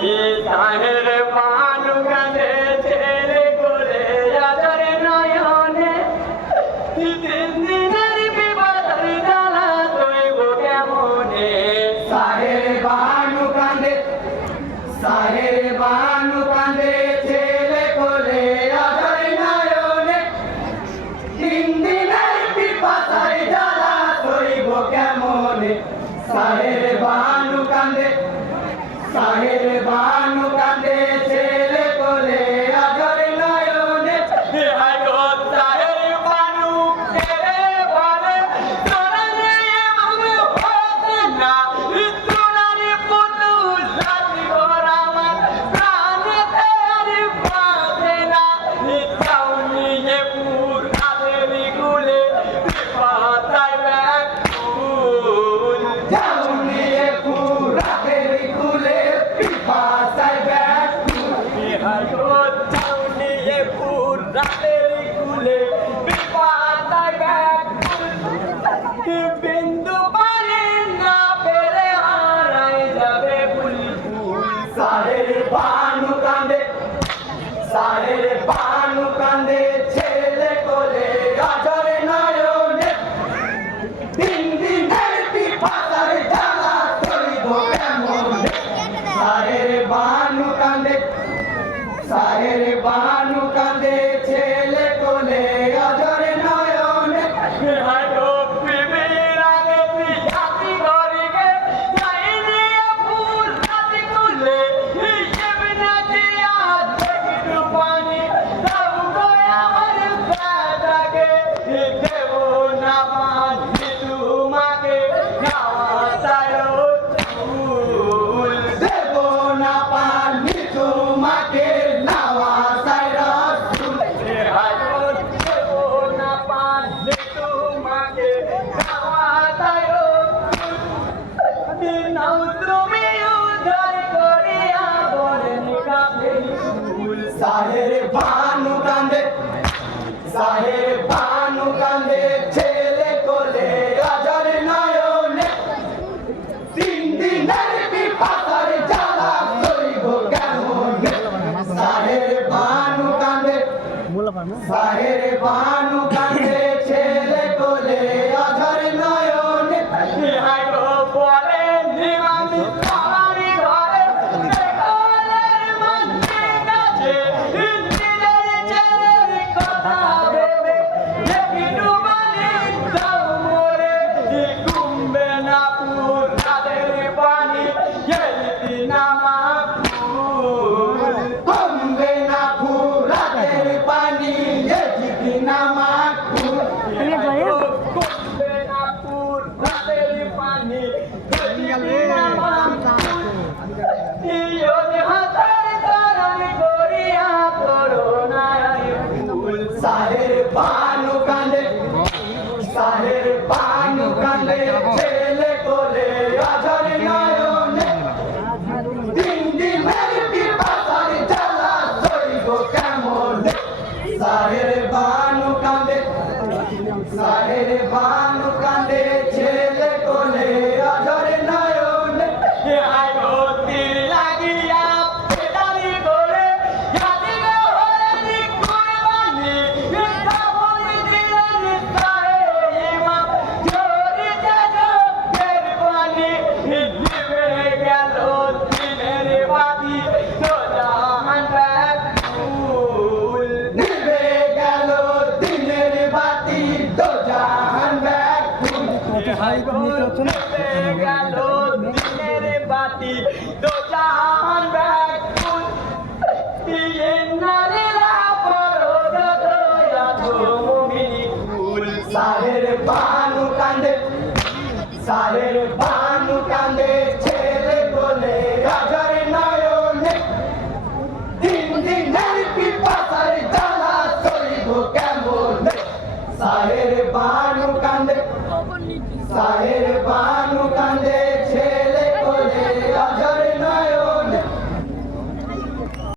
তাহের বানু কাঁদে ছেলে করে আদর নয়নে তিন দিনের বিবাদের জ্বালা তৈব কেমনে সাহের বানু কাঁদে ছেলে করে আদর নয়নে তিন দিনের বিবাদের জ্বালা তৈব কেমনে সাহের বানু কাঁদে ছেলে করে আদর নয়নে বিন্দু পানি না পেরে হারাই যাবে বুলবুল সাহের বানু কাঁদে ছেলে করে আদর নয়নে তিন দিনের বিপাতার জ্বালা তৈব কেমনে সাহের বানু কাঁদে ছেলে করে আদর নয়নে সাহের বানু কাঁদে ছেলে কোলে আদর নয়নে তিন দিনের বিপাতার জ্বালা তৈব কেমনে সাহের বানু কাঁদে ছেলে কোলে আদর নয়নে সাহের বানু কাঁদে ছেলে কোলে আদর নয়নে তিন দিনের বিপাতার জ্বালা তৈব কেমনে সাহের বানু কাঁদে ছেলে কোলে আদর নয়নে গেল দিনের বাতি